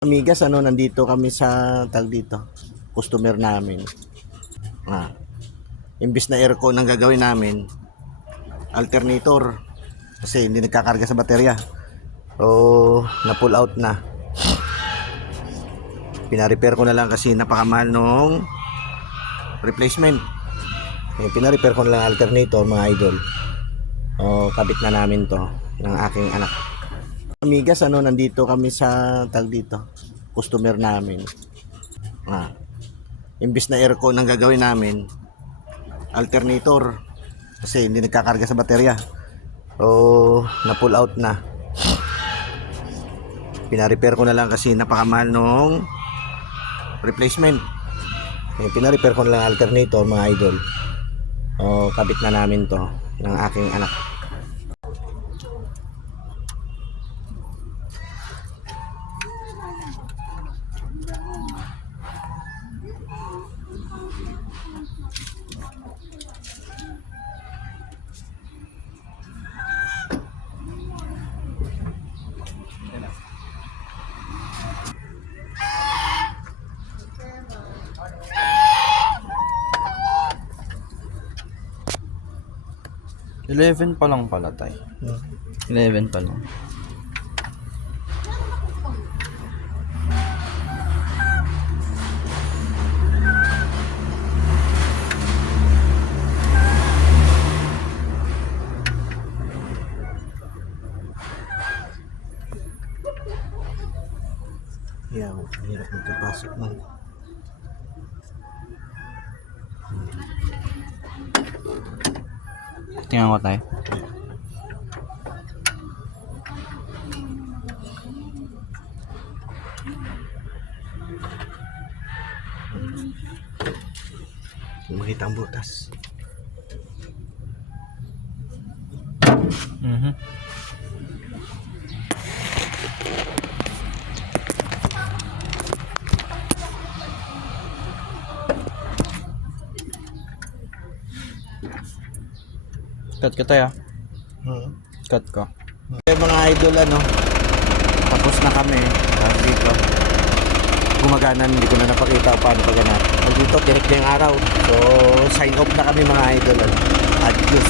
Amigas, nandito kami sa dito, customer namin. Imbis na aircon ang gagawin namin, alternator. Kasi hindi nagkakarga sa baterya. So, na-pull out na. Pina-repair ko na lang kasi napakamahal nung replacement. Pina-repair ko na lang alternator, mga idol. O, kabit na namin to ng aking anak. Amigas, nandito kami sa dito, customer namin. Imbis na aircon ang gagawin namin, alternator. Kasi hindi nagkakarga sa baterya. So, na-pull out na. Pina-repair ko na lang kasi napakamahal nung replacement. Pina-repair ko na lang alternator, mga idol. O, kabit na namin to ng aking anak. 11 pa lang pala, tay. 11 pa lang. Yeah, hirap magpapasok mo. Tingnan ko, tay. Makita ang butas. Cut ko, tay, ah. Cut ko. Okay, mga idol, tapos na kami. Dito gumagana, hindi ko na napakita paano pagana. Dito tirik na yung araw, so sign off na kami, mga idol. Adios.